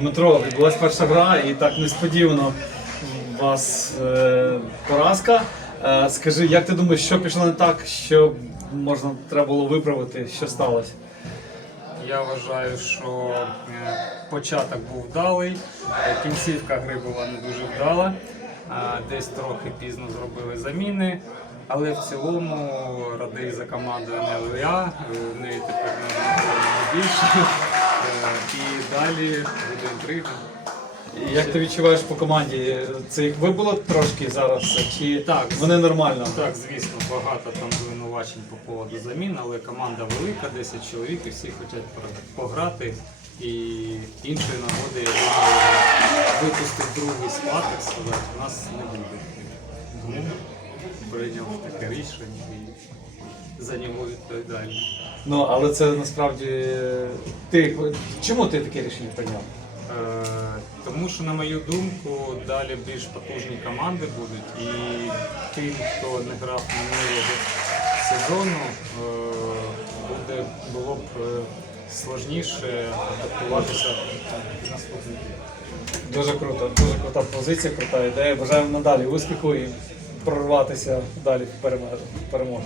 Дмитро, відбулася перша гра і так несподівано у вас е, поразка. Е, скажи, як ти думаєш, що пішло не так, що можна треба було виправити, що сталося? Я вважаю, що е, початок був вдалий, е, кінцівка гри була не дуже вдала. Десь трохи пізно зробили заміни, але в цілому радий за командою не я, в неї тепер не більше. Е, І далі буде інтрига. І Як ти відчуваєш по команді? Це їх вибило трошки зараз? Чи Так. вони нормально? Так, звісно, багато там звинувачень по поводу замін, але команда велика, 10 чоловік, і всі хочуть пограти. І іншої нагоди, я думаю, випустити другий склад, так сказати, у нас не буде. Тому прийняв таке рішення і за нього відповідальність. Ну, але це насправді ти чому ти таке рішення прийняв? Е, Тому що, на мою думку, далі більш потужні команди будуть, і тим, хто не грав минулого сезону, е, буде, було б е, сложніше адаптуватися в наступний рік. Дуже круто, дуже крута позиція, крута ідея. Бажаємо надалі успіху і прорватися далі в перемоги.